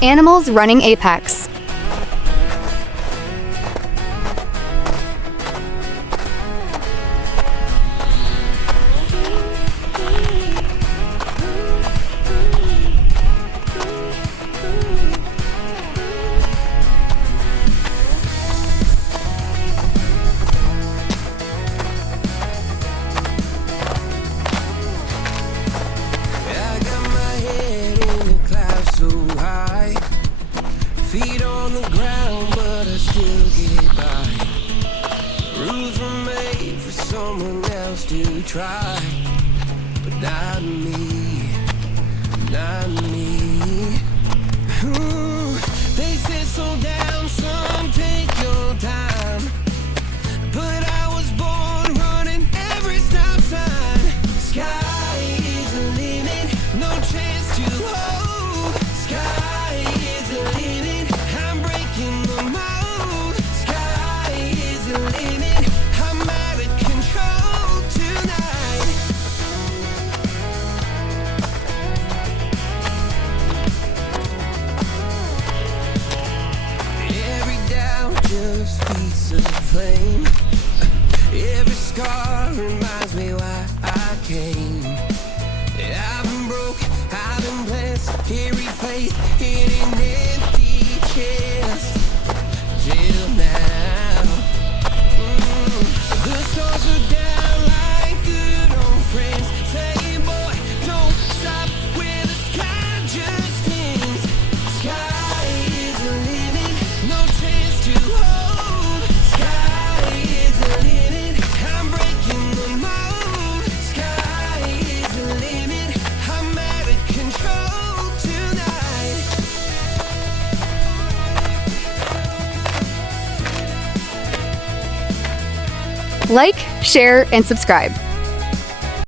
Animals running apex. Feet on the ground, but I still get by. Rules were made for someone else to try, but not me, not me. Ooh, they said slow down, son, take your time. But I was born running every stop sign. Sky is the limit, no chance to hold. Sky is the limit. Just feeds a flame. Every scar reminds me why I came. I've been broke, I've been blessed, carry faith in an empty chest till now. The stars are down like good old friends, saying, boy, don't stop where the sky just ends. Sky is the limit, no chance to hold. Sky is the limit, I'm breaking the mold. Sky is the limit, I'm out of control tonight. Like, share, and subscribe.